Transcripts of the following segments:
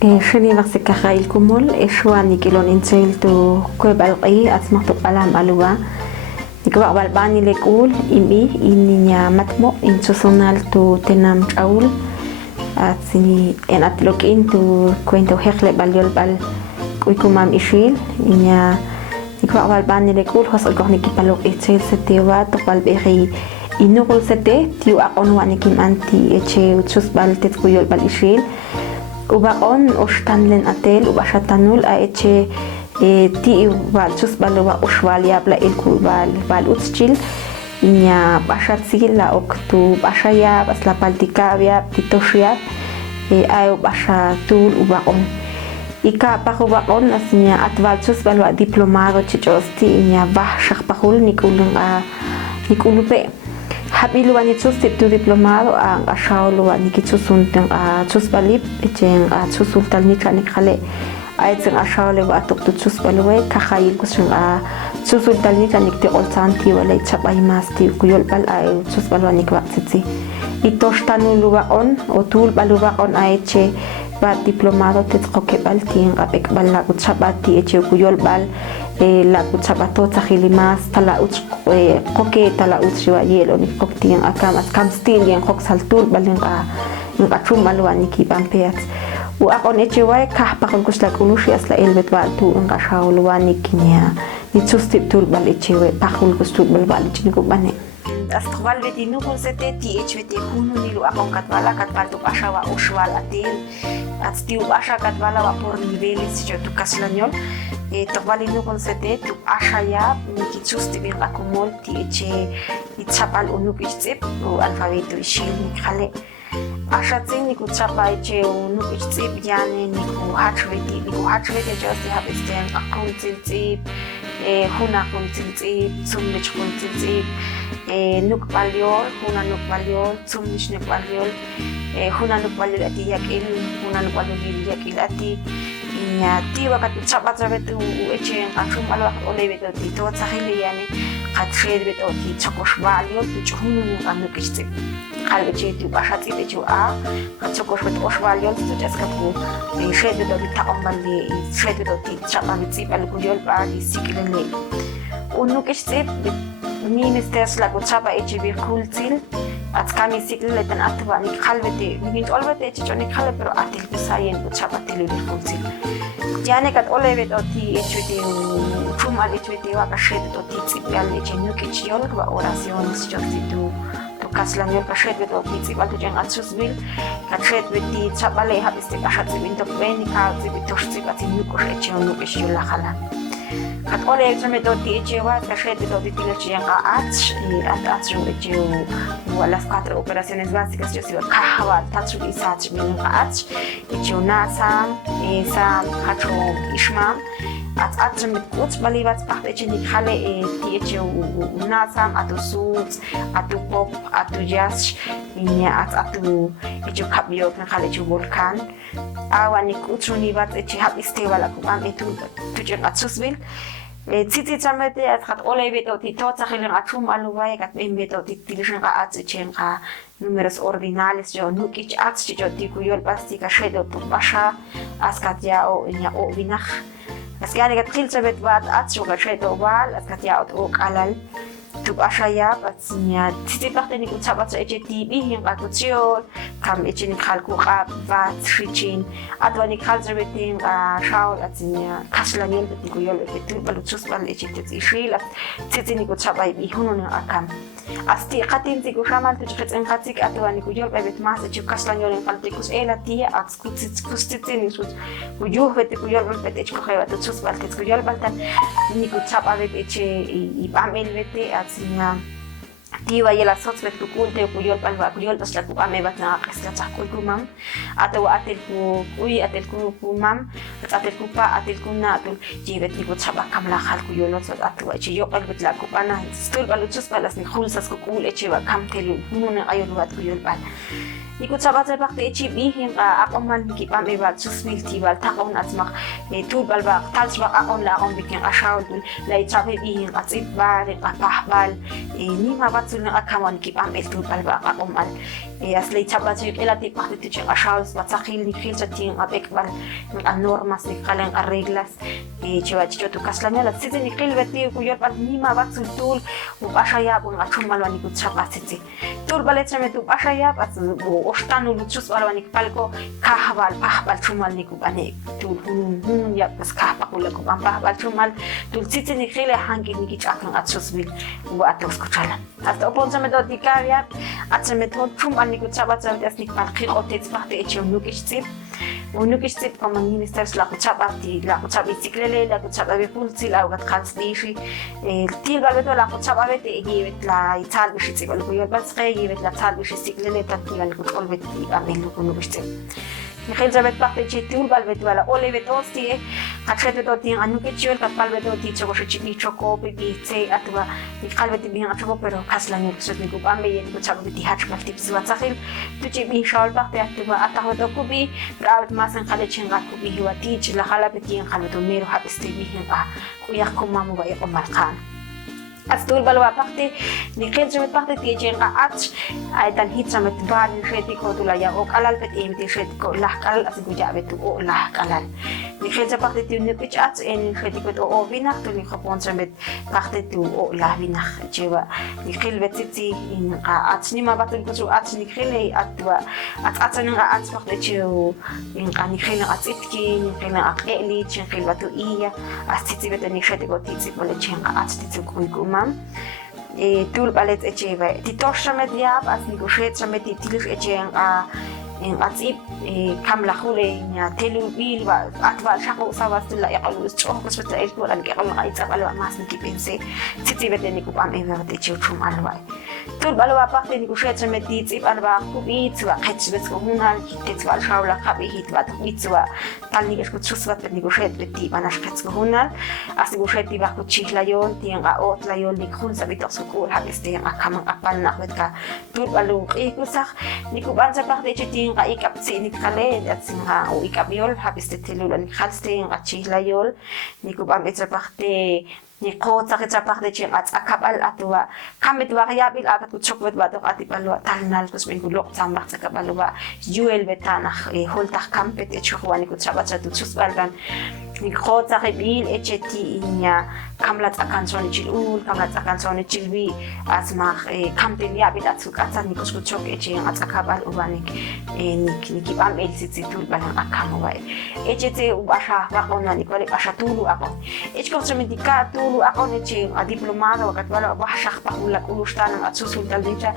شني نفسك خايل كمول إشواني كيلون إنتيل تو كوب القي أسمع تقلام ألوا نكبر بالباني لقول إمي إني متمو إنتو صنال تو تنام أول أتني إن أتلوك إنتو كوينتو هخلق باليول بال كويكو مام إشيل إني نكبر بالباني لقول حصل كوني كبلوك إتيل ستيوات تقبل بيخي إنو قول ستي تيو أقون واني كيم أنتي إتشي وتشوس بال تتكويول بال إشيل وبقون أشتنلن أتيل وبشتنول أتشي تي بال شوس بالوا أشوال يابلا إلكو بال أتشيل إنيا بشتسيل لا أكتو بشيا بس لا بالتكابيا تتوشيا أيو بشتول وبقون إيكا بخو بقون أسنيا أتوال شوس بالوا دبلومارو تشوستي إنيا بحشخ بخول نيكولو بي Habilu wani chus tu diplomado ang ashaulu wani kichusun teng chus balip echeng chus sultal ni kani khale ai cheng ashaule wa tok tu chus balwe khail kusung chus sultal ni kani te olsanti wala chabai masti kuyol bal ai chus balwani kwa tsitsi itoштanu luwa on otul baluwa on ai che ba diplomado te khoke bal ting apek bal la chabati eche kuyol bal la kuchabato tsahilimas tala uch koke tala uchwa yelo ni koktiang akam askam stil yang kok saltul baleng ng atrum malwani ki bampeat u akon echewai kah pakon kuslak unushi asla elbet wa tu ng ashawlwani kinya ni chustip tul bal echewe pakul kustul bal bal chini ko bane astwal vetinu konsete ti echwete kunu nilu akon katwala katwal tu ashawa ushwal atil atstiu asha katwala wa por niveles si tu kaslanyol Tokbalino konsete tu ashaya nikichus tibir akumol ti eche ichapal unuk ichip o alfabeto ishil nikhale ashatsin niku chapa eche unuk ichip yani niku hachveti just have sten akun tip huna kun tip sumlich kun tip nuk valiol huna nuk valiol sumlich nuk valiol huna nuk valiol ati yakil huna nuk valiol yakil ati nya tiwa kat chabat betu echen achum alwa olebeto ti to tsahile yani khatred beto ti chokosh valio tu chunu anu kichte qalbe che tu bashati betu a chokosh beto oshvalio tu jaskapu shed beto ti taqambali shed beto ti chabani ti bal kujol ba di sikilele unu kichte ni mistes la kuchaba echibi kultil atskami sikilele tan atwa ni qalbete ni olbete echoni qalbe pero atil kusayen kuchaba tilul kultil Yani kat olebet oti echwete chumal echwete wa kashed oti tsipial echenu kechiol kwa oraciones chositu to kaslanyol kashed bet oti tsipal to jeng atsusbil kashed beti chabale habiste kashat binto beni ka zibito tsipati nuko echenu nuko echol la khala kat ole echmet oti echewa kashed bet oti tilchen ach ach echu las 4 operaciones básicas yo sigo kahwa tatsu isach min ach echu nasam sam hacho ishmam at mit kurz balivats pacht echni khale ti echu nasam atu suits atu pop atu jazz inya atu echu kabio kan khale echu volkan awani kutruni vat echi hab istewala kuam etu tujeng atsusbil Titi tsamete at olebeto ti totsahilen atum aluway kat imbeto ti tilishen ka at chen ka números ordinales jo nukich at jo ti kuyol plastika shedo tu pasha askat ya o nya o vinach askani kat khilsabet bat at jo ka shedo wal askat ya o kalal tu pasha ya patsinya titi parteni ku tsabat eche ti bi hin ka kutsio kam eche ni khalku ka vat shichin atwani khalsabetin shaul atsinya kaslanyen ti kuyol tu balutsus bal eche ti shil titi ni ku tsabai bi hunun akam asti qatin ti ku shamal tu khitsen khatik atwani kuyol bebet mas eche kaslanyen qaltikus elati ats kustitini sus kujuh vet kuyol bebet eche ko khayat tsus bal tis kuyol baltan ni ku tsababet eche I pamel vete atsinya tiwa yela sotsbet ku kunte kuyol palwa kuyol pas la ku amebat na qisla tahkul kumam atau atel ku mam atel ku pa atel ku na atul jibet ni ku tsaba kamla khal kuyol so atwa chi yo qalbet la ku ana stul balu tsus balas ni khulsas ku kul eche wa kam telu hunun ayol wat kuyol bal niku chabat bakte chibi hin aqomal nikipam eba susbilti bal taqon atmaq tu bal ba talsba aqon la aqon bikin ashaul la chabe bi hin atibal qahbal ni ma batsul akaman nikipam el tu bal ba aqomal asli chabat elati bakte tu ashaul batsakhil nikhil chatin abekbal normas ni qalen arreglas chiwa chicho tu kaslanya la sizi nikhil beti ku yor bal ni ma batsul tul ubashaya bun achumal wani ku chabat sizi tul baletsame tu bashaya bas ostanu luchus balwani palko kahbal ahbal chumal niku bane tul hun ya bas kahba kulako bahbal chumal tul sizi nikhil hangi niki chakan atsusbil u atos kuchala hasta oponzame do dikavia atsame to chumal niku chabat chabat nik palqi otets bakte echum nukishtsip ونوكشتي كمان ministers لا كتشاباتي لا كتشابيتيكلي لا كتشابابيبولتي لا وقت خالصديشي تيل بالبدو لا كتشابابيت يجيبت لا يتال بشي تيقول كويل بس خي يجيبت لا تال بشي تيكلي تنتي اللي كتقول بتي أميلو كنوكشتي نخيل جابت بقى تجي تول بالبدو ولا أولي بتوستي خشيت بتوتي عنو كتشول كتبال بتوتي تشوفش تشبي تشوكو بيبيتي أتوا يقال بتي بيها تشوكو برو كاسلا نيكسوت نيكوب أمي كتشابابيتي هاتش بالتي بزوات سخيل تجي بيه شال بقى أتوا أتاه دوكوبي براود masan kale chenga ku bihi wati chila khala beti khala to mero habiste bihi kuyak kumamu ba yako malkan astul balwa pakte nikhil jamet pakte tie chenga ach aitan hit jamet ban sheti ko tula ya ok alal pet emti sheti ko lah kalal as guja betu o lah kalal nikhil jamet pakte tie ne pich ach en sheti ko o vinak to ni khopon jamet pakte tu o lah vinak chewa nikhil betiti in ach ni ma batul ko ach nikhil atwa ach nga ach pakte chew in nikhil ach itki nikhil aqeli nikhil batu iya astiti betani sheti ko titsi pole chenga ach titsi ko tul balet echeva titosha mediab as nigoshet chamet tilish echen in atip kam la khule nya telu bil wa atwa shaqo sawastilla yaqulu choh kusbeta elko lan qal qaita balwa mas nikipense titi beteni ku am everte chum alwa tul balwa pakte nigoshet chamet tip alwa ku bitwa khechbes ko hunal kitwa shawla qabi hitwa bitwa tal nigesh ku chuswat nigoshet beti banash khets ko hunal as nigoshet ba ku chihla yon tianga ot la yon nikhun sabito sukul habiste akam apal na wetka tul balu ikusakh nikubanza pakte chiti ka ikap sinit kale at singa o ikabiol habiste telulan khalste achihlayol nikubam etrapakte ni qota ketapakte ching at akabal atwa kamit variabil akat kuchokbet badok atipalwa talnal kusben kulok tambak sakabalwa juel betana holtak kampet echwani kuchabacha tutsusbalgan ni qota bil echeti inya kamlat akan soni chilul kamlat akan soni chilbi asma kampen yabil atsukatsa ni kuskuchok eching atakabal ubanik nikibam elsitsi tul balang akamwa echete ubasha waqona ni kwale basha tulu akon echkosmedika tulu akon eching diplomado katwala wahshakh pakula kulustan atsusul daldicha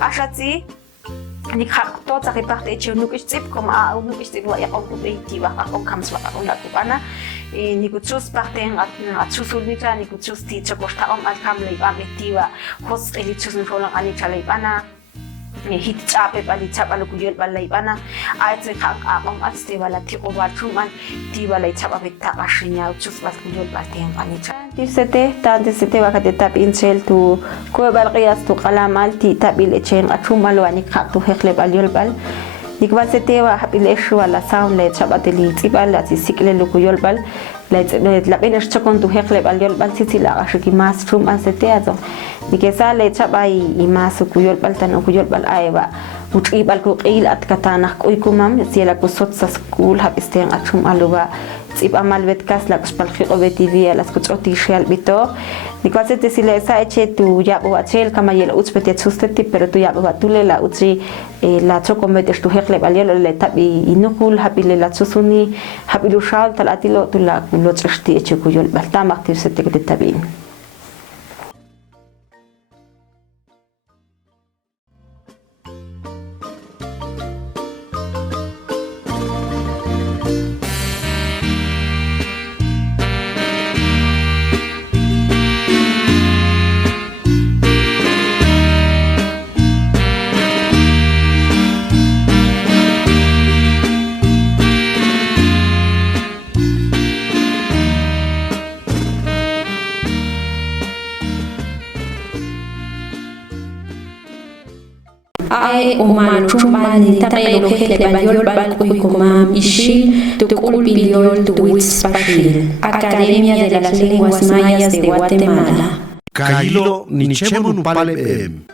ashati ni khakto tsaki pakte eching nukistip kom a nukistip wa yaqon kubeti wa akon kamswa akon lakubana ni kutsus pakten atsusul nitra ni kutsus ti chokosta om alkamle abetiwa hos elichus ni folang ani chaleibana hit chape bali chapalo kuyol balai bana aitse khak akom atste wala ti obar chuman ti wala chapa betta ashinya chus bas kuyol balten ani cha tisete tan tisete wakati tap insel tu ko bal qiyas tu qalamal ti tabil echen achumal wani khak tu hekle balyol bal nikbal sete wa habil eshu wala sound le chapa teli tibal la sikle lu kuyol bal la pena chakon tu hekle balyol bal sitila ashiki mas chum an sete azo nikesa le chapa i mas kuyol bal tan kuyol bal aiba uti bal ku qil at katana kuikumam siela ku sotsa school hab isten achum aluba tsib amal vet kas la kuspal khiqo tv las kutsoti shal bito nikwase te sile sa eche tu yabu achel kama yela utspete tsusteti pero tu yabu batule la utri la chokomete tu hekle balyol le tabi inukul habile la tsusuni habilu shal tal atilo tu la lo tsishti eche kuyol bal tamak tirse te tabi Ay umano chumbani tapelo hetle bayol balcuy comam ishil tucul biliol tuwis pashil. Academia de las Lenguas Mayas de Guatemala. Kailo ni chemo palem